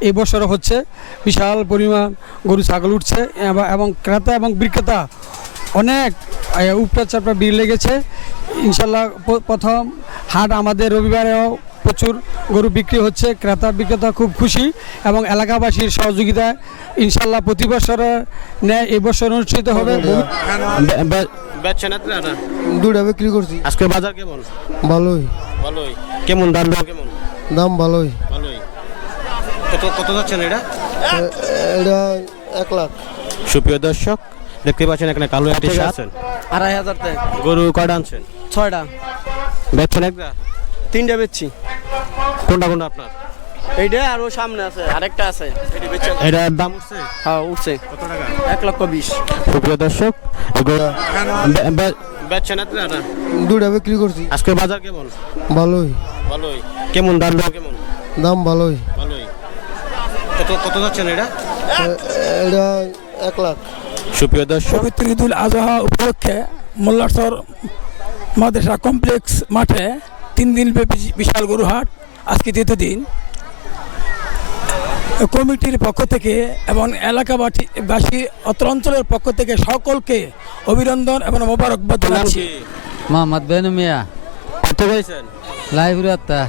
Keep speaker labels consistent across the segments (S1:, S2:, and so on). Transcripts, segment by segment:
S1: এই বছরে হচ্ছে বিশাল পরিমাণ গরু ছাগল উঠছে। এবং- ক্রেতা এবং বিক্রেতা অনেক উপটা চাপটা ভিড় লেগেছে। ইনশাল্লাহ প্রথম হাট আমাদের রবিবারেও প্রচুর গরু বিক্রি হচ্ছে। ক্রেতা বিক্রেতা খুব খুশি এবং এলাকাবাসীর সহযোগিতায় ইনশাল্লাহ প্রতি বছরের ন্যায় এই বছর অনুষ্ঠিত হবে।
S2: দুটা বিক্রি করছি।
S3: আজকে বাজার কেমন?
S2: ভালোই।
S3: ভালোই। কেমন দাম দাম কেমন?
S2: দাম ভালোই।
S3: ভালোই। কত কত যাচ্ছেন এটা?
S2: এটা এক লাখ।
S3: সুপ্রিয় দর্শক দেখতে পাচ্ছেন এখানে কালো একটি আছেন
S4: আড়াই হাজার টাকা।
S3: গরু কয়টা আনছেন?
S4: ছয়টা।
S3: বেচছেন একটা
S4: তিনটা বেচছি।
S3: কোনটা কোনটা আপনার?
S4: এইটা আরও সামনে আছে আরেকটা আছে। এটি
S3: দাম উঠছে?
S4: হ্যাঁ উঠছে।
S3: কত টাকা?
S4: এক লক্ষ বিশ।
S3: সুপ্রিয় দর্শক বেচছেন আপনারা?
S2: দুটা বিক্রি করছি।
S3: আজকে বাজার কেমন?
S2: ভালোই।
S3: ভালোই। কেমন দাম দাম? কেমন?
S2: দাম ভালোই।
S3: ভালোই। কত কত যাচ্ছেন এটা
S2: এটা এক লাখ।
S3: সুপ্রিয় দর্শক
S5: পবিত্র ঈদুল আজহা উপলক্ষে মোল্লারসর মাদ্রাসা কমপ্লেক্স মাঠে তিন দিন ব্যাপী বিশাল গরু হাট আজকে তৃতীয় দিন। কমিটির পক্ষ থেকে এবং এলাকাবাসী বাসী অত্র অঞ্চলের পক্ষ থেকে সকলকে অভিনন্দন এবং মোবারকবাদ জানাচ্ছি।
S6: মোহাম্মদ বেনু মিয়া। লাইব্রেরিতে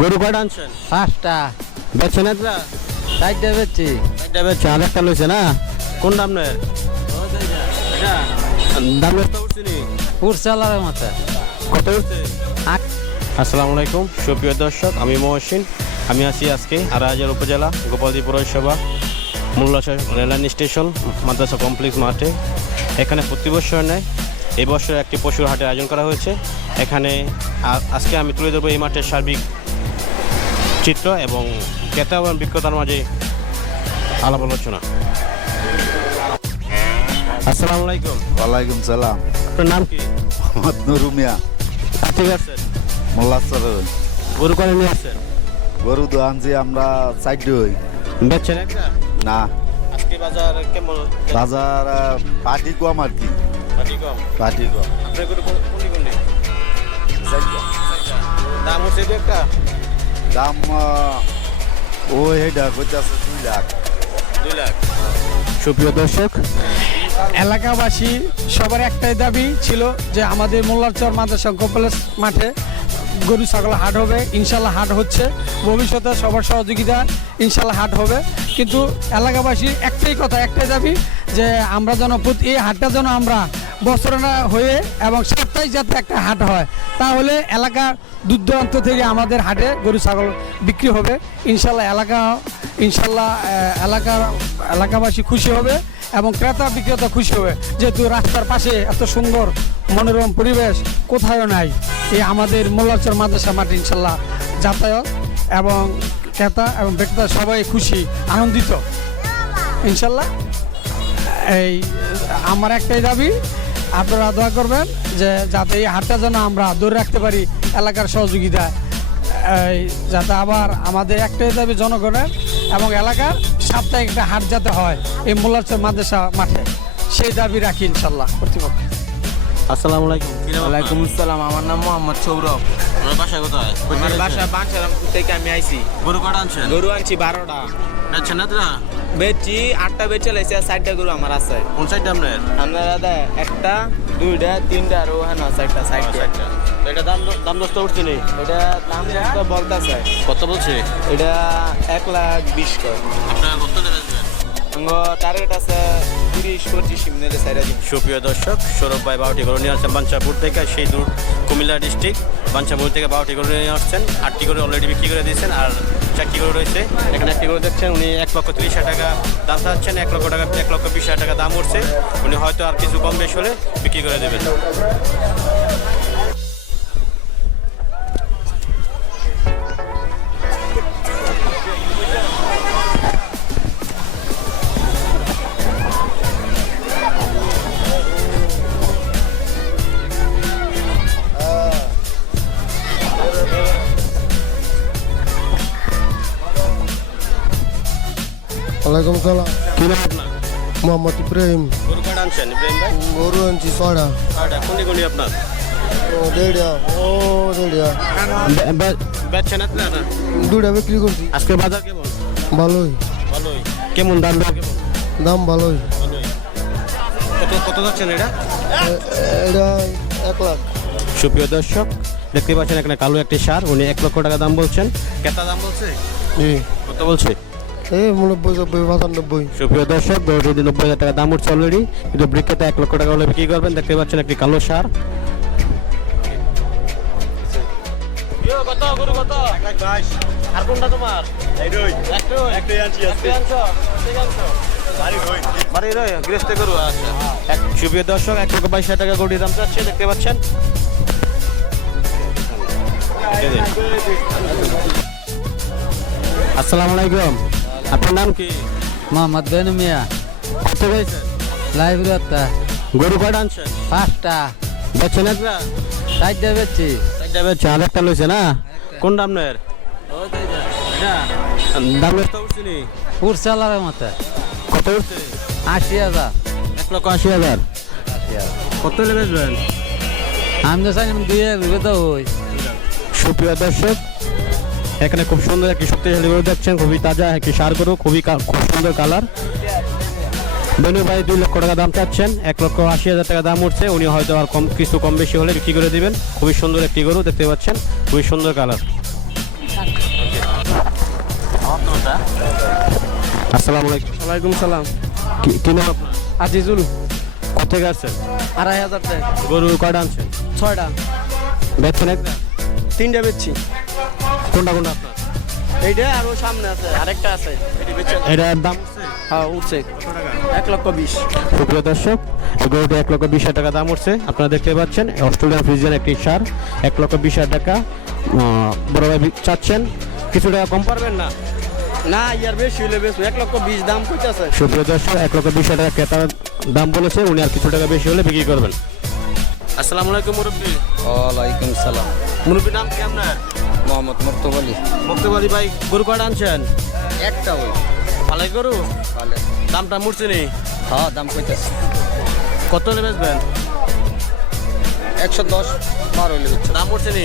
S3: গরু কয়টা আনছেন?
S6: পাঁচটা। চারটে বেচছি।
S3: লইছে না? কোন দাম নেয় দাম উঠছে নি?
S6: পুরসালারের
S3: কত উঠছে আসসালামু আলাইকুম সুপ্রিয় দর্শক আমি মহসিন। আমি আছি আজকে আড়াইহাজার উপজেলা গোপালদী পৌরসভা মোল্লাশা রেললাইন স্টেশন মাদ্রাসা কমপ্লেক্স মাঠে। এখানে প্রতি বছর নেয় এই বছর একটি পশুর হাটের আয়োজন করা হয়েছে। এখানে আজকে আমি তুলে ধরবো এই মাঠের সার্বিক চিত্র এবং ক্রেতা এবং বিক্রেতার মাঝে আলাপ আলোচনা। আসসালামু আলাইকুম।
S7: ওয়ালাইকুম সালাম।
S3: আপনার নাম কি?
S7: মোহাম্মদ নুরু মিয়া
S3: ঠিক আছে
S7: মোল্লাসর
S3: গরু করে নিয়ে আসছেন?
S7: গরু তো আনছি আমরা সাইড হই।
S3: বেচছেন একটা?
S7: না।
S3: আজকে বাজার কেমন?
S7: বাজার পাটি কম আর কি।
S3: পাটি কম?
S7: পাটি কম।
S3: আপনার গরু কোনটি কোনটি দাম হচ্ছে একটা?
S7: দাম ও হেডা কইতাছে দুই লাখ
S3: দুই লাখ সুপ্রিয় দর্শক
S1: এলাকাবাসী সবার একটাই দাবি ছিল যে আমাদের মোল্লারচর মাদ্রাসা কমপ্লেক্স মাঠে গরু ছাগল হাট হবে। ইনশাল্লাহ হাট হচ্ছে। ভবিষ্যতে সবার সহযোগিতা ইনশাল্লাহ হাট হবে। কিন্তু এলাকাবাসীর একটাই কথা একটাই দাবি যে আমরা যেন এই হাটটা যেন আমরা বছরে না হয়ে এবং সপ্তাহে যাতে একটা হাট হয়। তাহলে এলাকার দূর দূরান্ত থেকে আমাদের হাটে গরু, ছাগল বিক্রি হবে। ইনশাল্লাহ এলাকা ইনশাল্লাহ এলাকা, এলাকাবাসী খুশি হবে এবং ক্রেতা বিক্রেতা খুশি হবে। যেহেতু রাস্তার পাশে এত সুন্দর মনোরম পরিবেশ কোথাও নাই। এই আমাদের মোল্লাচর মাদ্রাসা মাঠ ইনশাল্লাহ যাতায়াত এবং ক্রেতা এবং বিক্রেতা সবাই খুশি, আনন্দিত। ইনশাল্লাহ, এই, আমার একটাই দাবি আপনারা দোয়া করবেন যে যাতে এই হাটটা যেন আমরা ধরে রাখতে পারি এলাকার সহযোগিতা যাতে আবার আমাদের একটাই দাবি জনগণের এবং এলাকার সাপ্তাহিক একটা হাট যাতে হয় এই মোল্লাচর মাদ্রাসা মাঠে। সেই দাবি রাখি ইনশাল্লাহ কর্তৃপক্ষ।
S3: আসসালামু আলাইকুম।
S4: ওয়ালাইকুম আসসালাম আমার নাম মোহাম্মদ সৌরভ।
S3: আপনার বাসা কোথায়?
S4: আমার বাসা থেকে আমি আইছি।
S3: গরু কটা আনছেন?
S4: গরু আনছি বারোটা।
S3: বেচছেন না
S4: বেচছি আটটা বেচে লাইছে আর চারটা গরু আমার আছে।
S3: কোন সাইডটা আপনার?
S4: আপনার দাদা একটা দুইটা তিনটা আর ওখানে আছে একটা সাইডটা
S3: তো এটা দাম দাম দশটা উঠছে নেই
S4: এটা দাম তো বলতেছে।
S3: কত বলছে?
S4: এটা এক লাখ বিশ কর
S3: আপনার কত
S4: টার্গেট আছে, তিরিশ, পঁচিশ মিনিটে
S3: সুপ্রিয় দর্শক, সৌরভ ভাই বাউটি গরু নিয়ে আসছেন বাঞ্চাপুর থেকে, সেই দূর কুমিল্লা ডিস্ট্রিক্ট বাঞ্চাপুর থেকে বাউটি গরু নিয়ে আসছেন। আটটি করে অলরেডি বিক্রি করে দিয়েছেন, আর চারটি গরু রয়েছে। এখানে একটি গরু দেখছেন, উনি এক লক্ষ তিরিশ হাজার টাকা দাম চাচ্ছেন, এক লক্ষ টাকা, এক লক্ষ বিশ হাজার টাকা দাম উঠছে উনি হয়তো আর কিছু কম বেশ হলে বিক্রি করে দেবেন।
S2: ওয়ালাইকুম সালাম।
S3: কি নাম আপনার?
S2: মোহাম্মদ ইব্রাহিম।
S3: গরু কাটা আনছেন ইব্রাহিম ভাই?
S2: গরু আনছি ছয়টা।
S3: কাটা কোনটি কোনটি আপনার?
S2: ও দেড়িয়া। ও দেড়িয়া।
S3: বেচছেন আপনার?
S2: দুটা বিক্রি করছি।
S3: আজকে বাজার কেমন?
S2: ভালোই।
S3: ভালোই। কেমন দাম কেমন?
S2: দাম ভালোই।
S3: কত কত যাচ্ছেন এটা?
S2: এটা এক লাখ।
S3: সুপ্রিয় দর্শক দেখতে পাচ্ছেন এখানে কালো একটি সার উনি এক লক্ষ টাকা দাম বলছেন। কেতা দাম বলছে? কত বলছে?
S2: এই নব্বই চব্বই পঁচানব্বই
S3: সুপ্রিয় দর্শক গরুটি নব্বই হাজার টাকা দাম উঠছে অলরেডি কিন্তু এক লক্ষ টাকা হলে বিক্রি করবেন। দেখতে পাচ্ছেন একটি কালো সার। আর কোনটা তোমার? সুপ্রিয় দর্শক এক লক্ষ বাইশ হাজার টাকা দাম চাচ্ছে দেখতে পাচ্ছেন? আসসালামু আলাইকুম। আপনার নাম কি?
S6: মোহাম্মদ বেনু মিয়া। লাইব্রেরি আত্মা
S3: গরু আনছেন
S6: পাঁচটা।
S3: বেচছেন একটা?
S6: চারটা বেচছি।
S3: চারটা বেচছেন আর একটা লইছে না? কোন দাম নের দাম উঠছিনি
S6: পুর চালারের মতো
S3: কত উঠছে?
S6: আশি হাজার।
S3: এক লক্ষ আশি হাজার। কত হলে বেচবেন?
S6: আমি তো চাই দুই হাজার তো হই।
S3: সুপ্রিয় দর্শক এখানে খুব সুন্দর একটি শক্তিশালী গরু দেখছেন খুবই তাজা একটি সার গরু খুবই খুব সুন্দর কালার। বেনু ভাই দুই লক্ষ টাকা দাম চাচ্ছেন এক লক্ষ আশি হাজার টাকা দাম উঠছে উনি হয়তো আর কম কিছু কম বেশি হলে বিক্রি করে দিবেন। খুবই সুন্দর একটি গরু দেখতে পাচ্ছেন খুবই সুন্দর কালার। আসসালামু আলাইকুম।
S1: ওয়ালাইকুম সালাম।
S3: কি নাম আপনার?
S1: আজিজুল।
S3: কোথা থেকে আসছেন
S1: আড়াই হাজার টাকা।
S3: গরু কয়টা আনছেন?
S1: ছয়টা।
S3: বেচছেন একটা
S1: তিনটা বেচছি।
S3: কোনটা কোনটা? আপনার
S1: এইটা আরও সামনে আছে আরেকটা আছে।
S3: এটার দাম?
S1: হ্যাঁ উঠছে। এক লক্ষ বিশ।
S3: সুপ্রিয় দর্শক গরুটি এক লক্ষ বিশ হাজার টাকা দাম উঠছে। আপনারা দেখতে পাচ্ছেন অস্ট্রেলিয়ান ফ্রিজের একটি সার এক লক্ষ বিশ হাজার টাকা। আহ, বড় ভাই চাচ্ছেন কিছু টাকা কম পারবেন না?
S1: না ইয়ার বেশি হইলে বেশি এক লক্ষ বিশ দাম কইতাছে।
S3: সুপ্রিয় দর্শক এক লক্ষ বিশ হাজার টাকা ক্রেতার দাম বলেছে উনি আর কিছু টাকা বেশি হলে বিক্রি করবেন। আসসালামু আলাইকুম মুরব্বী।
S6: ওয়ালাইকুম সালাম।
S3: মুরব্বীর নাম কি আপনার?
S6: মোহাম্মদ মুক্তব আলী।
S3: মুক্তবাদী ভাই গরু কয়টা আনছেন?
S6: একটা ওই
S3: ভালো গরু?
S6: ভালো।
S3: দামটা মুড়ছে নি?
S6: হ্যাঁ দাম কইতেছে।
S3: কত হলে বেচবেন?
S6: একশো দশ বারো নেবে
S3: দাম উঠছে নি?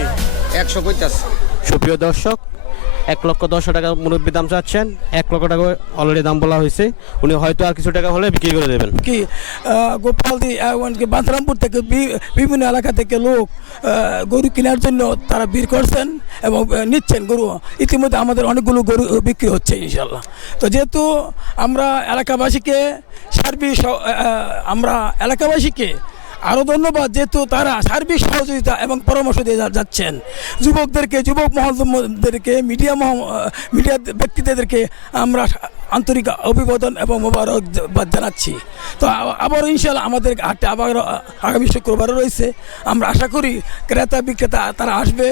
S6: একশো কইতেছে।
S3: সুপ্রিয় দর্শক এক লক্ষ দশ টাকা মুরব্বী দাম চাচ্ছেন। এক লক্ষ টাকা অলরেডি দাম বলা হয়েছে। উনি হয়তো আর কিছু টাকা হলে বিক্রি করে দেবেন।
S5: কি গোপালদি বান্তরামপুর থেকে বিভিন্ন এলাকা থেকে লোক গরু কেনার জন্য তারা ভিড় করছেন এবং নিচ্ছেন গরু। ইতিমধ্যে আমাদের অনেকগুলো গরু বিক্রি হচ্ছে ইনশাল্লাহ তো যেহেতু আমরা এলাকাবাসীকে সার্বিক আমরা এলাকাবাসীকে আরও ধন্যবাদ যেহেতু তারা সার্বিক সহযোগিতা এবং পরামর্শ দিয়ে যাচ্ছেন। যুবকদেরকে, যুবক মহলদেরকে মিডিয়া মিডিয়া ব্যক্তিদেরকে আমরা আন্তরিক অভিবাদন এবং মোবারকবাদ জানাচ্ছি। তো আবার ইনশাল্লাহ আমাদের হাটে আবার আগামী শুক্রবারও রয়েছে। আমরা আশা করি ক্রেতা বিক্রেতা তারা আসবে।